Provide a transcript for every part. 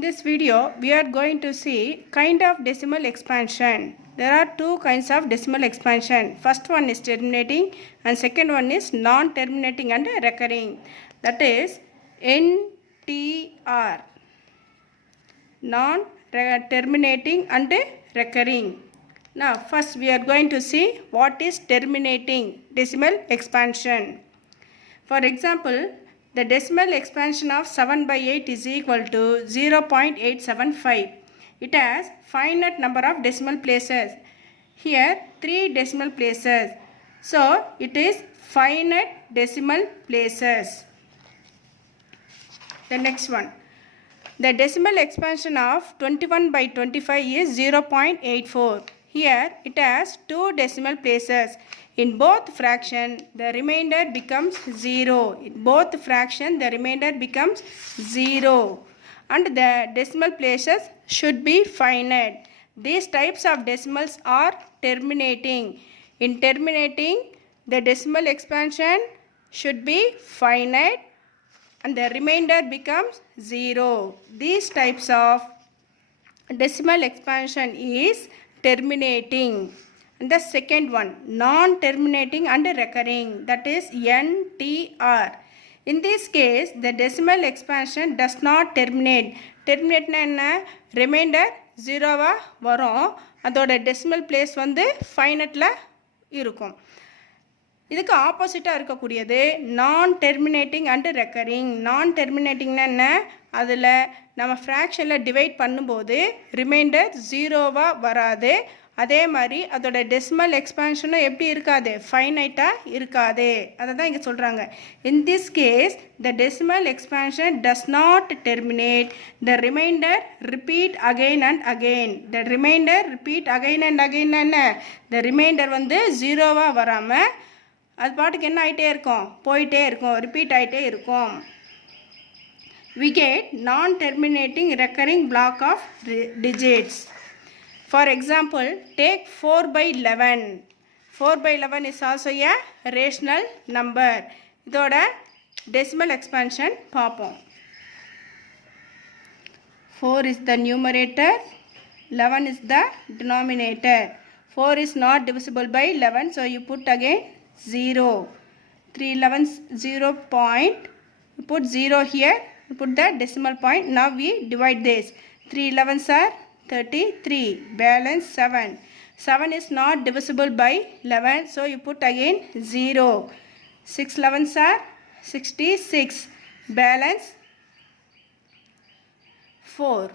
In this video, we are going to see kind of decimal expansion. There are two kinds of decimal expansion. First one is terminating and second one is non-terminating and recurring. That is NTR. Non-terminating and recurring. Now, first we are going to see what is terminating decimal expansion. For example, the decimal expansion of 7 by 8 is equal to 0.875. It has finite number of decimal places. Here 3 decimal places. So it is finite decimal places. The next one. The decimal expansion of 21 by 25 is 0.84. Here it has 2 decimal places. In both fraction, the remainder becomes 0. In both fraction, the remainder becomes 0. And the decimal places should be finite. These types of decimals are terminating. In terminating, the decimal expansion should be finite and the remainder becomes 0. These types of decimal expansion is terminating. And the second one, non-terminating and recurring, that is NTR. In this case, the decimal expansion does not terminate. Terminate na remainder 0 varum. Adoda decimal place vandu finite la irukum. இதுக்கு ஆப்போசிட்டாக இருக்கக்கூடியது நான் terminating and recurring. நான் டெர்மினேட்டிங்னா என்ன, அதில் நம்ம ஃப்ராக்ஷனில் divide பண்ணும்போது reminder 0வாக வராது. அதே மாதிரி அதோட டெசிமல் எக்ஸ்பான்ஷனும் எப்படி இருக்காது, ஃபைனைட்டாக இருக்காது. அதை தான் இங்கே சொல்கிறாங்க. In this case the decimal expansion does not terminate. The remainder repeat again and again. The remainder repeat again and again என்ன, த ரிமைண்டர் வந்து 0வாக வராமல் அது பாட்டுக்கு என்ன ஆகிட்டே இருக்கும், போயிட்டே இருக்கும், ரிப்பீட் ஆகிட்டே இருக்கும். We get non-terminating recurring block of digits. For example, take 4 by 11. 4 by 11 is also a rational number. இதோட decimal expansion பார்ப்போம். 4 is the numerator, 11 is the denominator. 4 is not divisible by 11, so you put again 0. 3 11s 0 point. You put 0 here. You put the decimal point. Now we divide this. 3 11s are 33. Balance 7. 7 is not divisible by 11. So you put again 0. 6 11s are 66. Balance 4.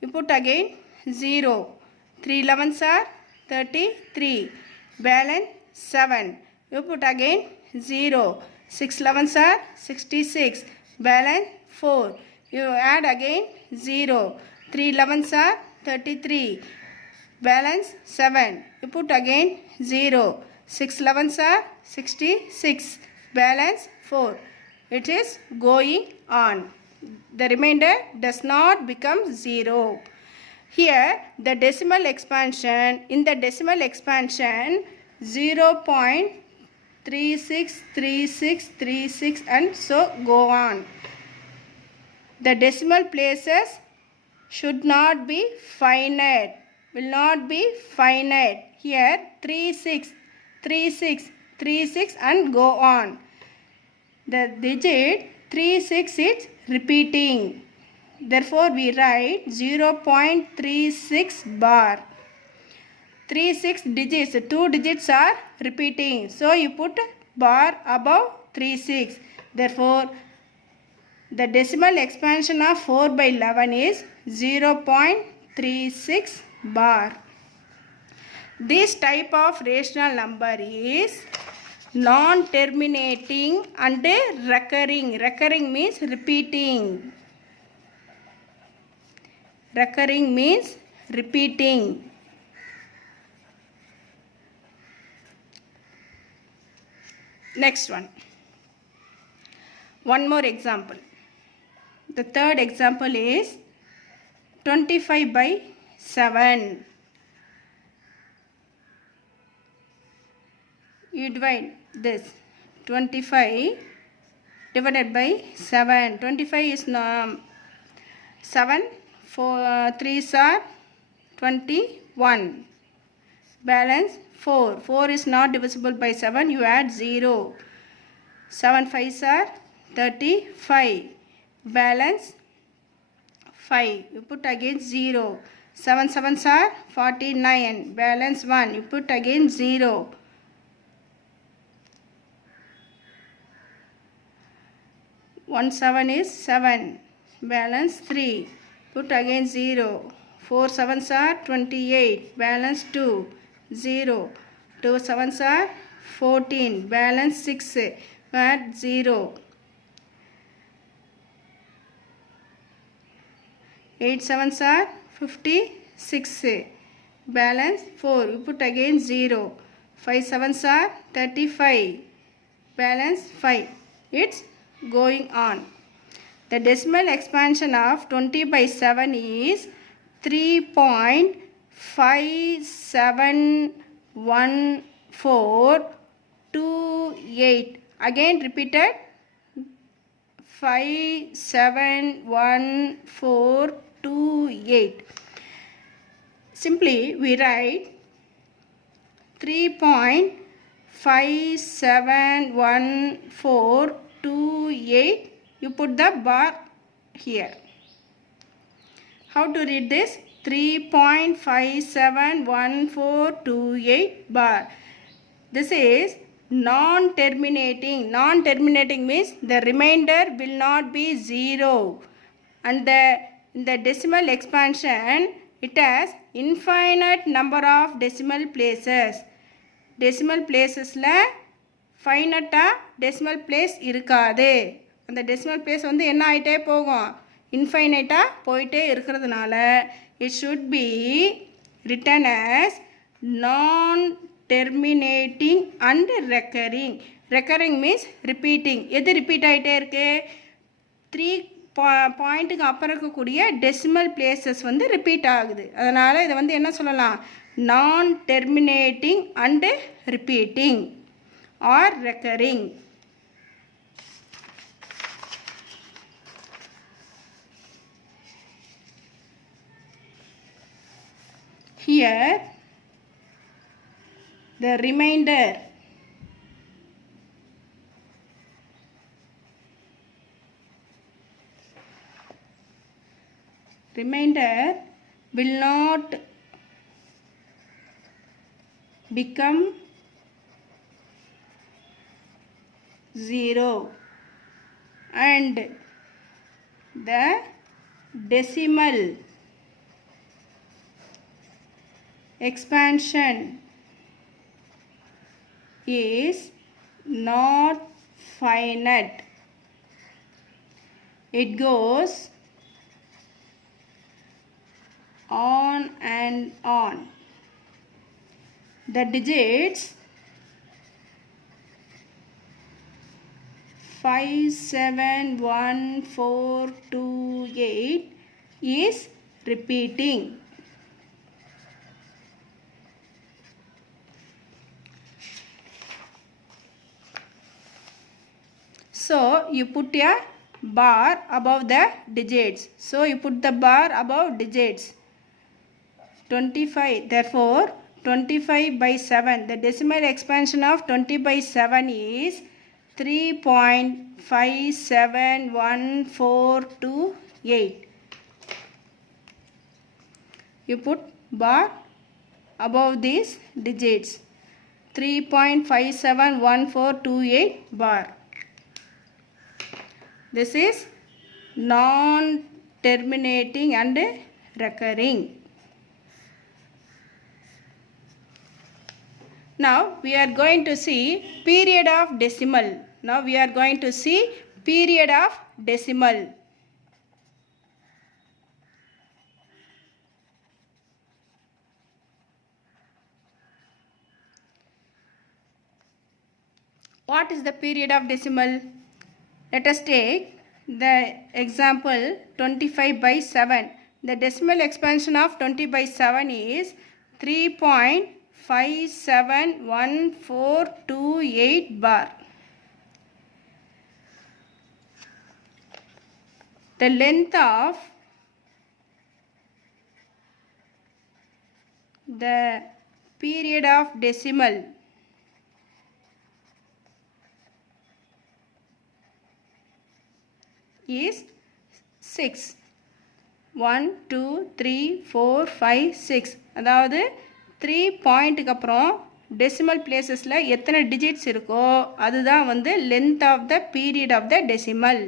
You put again 0. 3 11s are 33. Balance 7. You put again 0. 6 11s are 66. Balance 4. You add again 0. 3 11s are 33. Balance 7. You put again 0. 6 11s are 66. Balance 4. It is going on. The remainder does not become 0. Here the decimal expansion, in the decimal expansion 0.363636 and so go on. The decimal places should not be finite, will not be finite. Here 36 36 36 and go on. The digit 36 is repeating. Therefore we write 0.36 bar. 36 digits, 2 digits are repeating. So you put bar above 36. Therefore, the decimal expansion of 4 by 11 is 0.36 bar. This type of rational number is non-terminating and recurring. Recurring means repeating. Recurring means repeating. Next one. One more example. The third example is 25 by 7. You divide this 25 divided by 7. 25 is 7 4 3s are 21. Balance 4. 4 is not divisible by 7. You add 0. 7 5s are 35. Balance 5. You put again 0. 7 7s are 49. Balance 1. You put again 0. 1 7 is 7. Balance 3. Put again 0. 4 7s are 28. Balance 2. 0. 2 7s are 14. Balance 6. Add 0. 8 7s are 56. Balance 4. You put again 0. 5 7s are 35. Balance 5. It's going on. The decimal expansion of 20 by 7 is 3.571428. Again repeated. 57148. Simply we write 3.571428. You put the bar here. How to read this? 3.571428 bar. This is non-terminating. Non-terminating means the remainder will not be 0. And in the decimal expansion, it has infinite number of decimal places. Decimal places la finite decimal place irukade. அந்த decimal place வந்து என்ன ஆயிட்டே போகும், இன்ஃபைனைட்டா போயிட்டே இருக்கிறதுனால it should be written as non terminating and recurring. Recurring means repeating. எது repeat ஆயிட்டே இருக்கு, 3 பாயிண்ட்டுக்கு அப்புறம் இருக்கக்கூடிய டெசிமல் பிளேசஸ் வந்து ரிப்பீட் ஆகுது. அதனால் இதை வந்து என்ன சொல்லலாம், non terminating and repeating or recurring. Here the remainder will not become 0 and the decimal expansion is not finite. It goes on and on. The digits 5711428 is repeating. So you put a bar above the digits. So you put the bar above digits. 25. Therefore 25 by 7. The decimal expansion of 20 by 7 is 3.5711428. You put bar above these digits. 3.571428 bar. This is non-terminating and recurring. Now we are going to see period of decimal. Now we are going to see period of decimal. What is the period of decimal? Let us take the example 25 by 7. The decimal expansion of 20 by 7 is 3.5711428 bar. The length of the period of decimal is 6. 1 2 3 4 5 6. அதாவது 3 பாயிண்ட்டுக்கு அப்புறம் decimal பிளேசஸில் எத்தனை digits இருக்கோ அதுதான் வந்து length of the period of the decimal.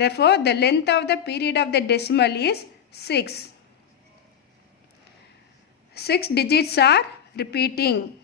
therefore the length of the period of the decimal is 6. 6 digits are repeating.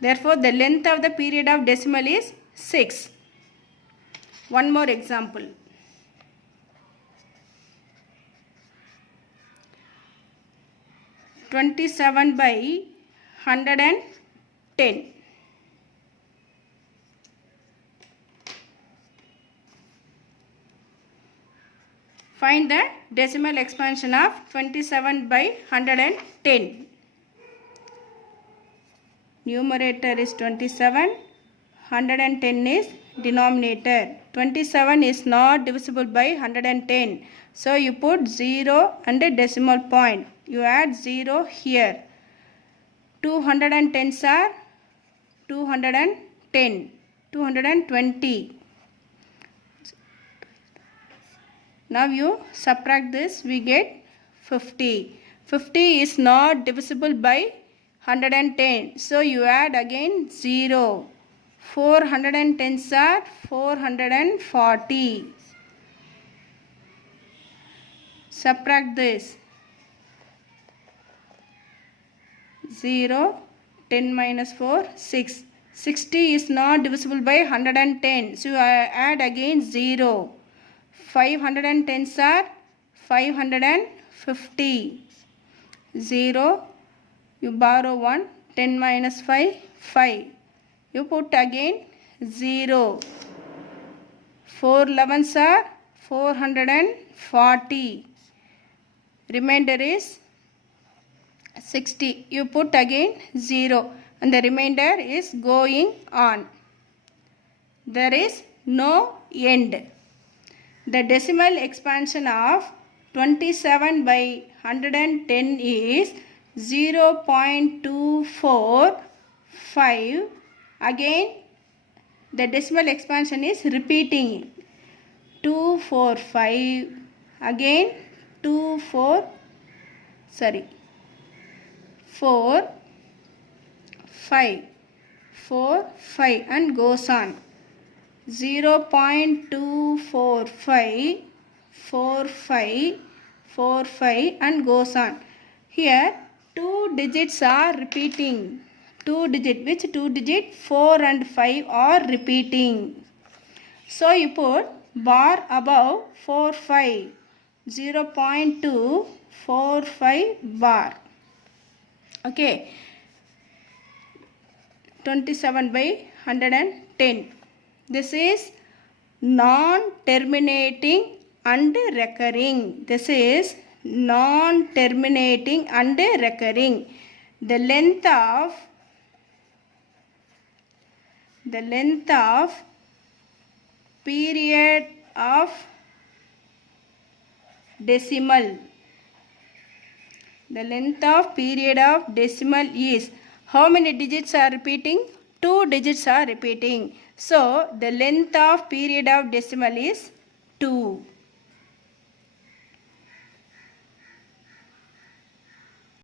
Therefore, the length of the period of decimal is 6. One more example. 27 by 110. Find the decimal expansion of 27 by 110. Numerator is 27, 110 is denominator. 27 is not divisible by 110. So you put 0 and a decimal point. You add 0 here. 210s are 210, 220. Now you subtract this, we get 50. 50 is not divisible by 110. So you add again 0. 410s are 440. Subtract this. 0, 10 minus 4, 6. 60 is not divisible by 110. So you add again 0. 510s are 550. 0. You borrow 1. 10 minus 5, 5. You put again 0. 4 11s are 440. Remainder is 60. You put again 0 and the remainder is going on. There is no end. The decimal expansion of 27 by 110 is 0.245. Again the decimal expansion is repeating. 245. Again 4 5 and goes on. 0.245 45 and goes on. Here 2 digits are repeating. 2 digit, which 2 digit? 4 and 5 are repeating. So you put bar above 45. 0.245 bar. Okay. 27 by 110. This is non-terminating and recurring. This is non-terminating and recurring. The length of period of decimal. The length of period of decimal is, how many digits are repeating? 2 digits are repeating. So the length of period of decimal is 2.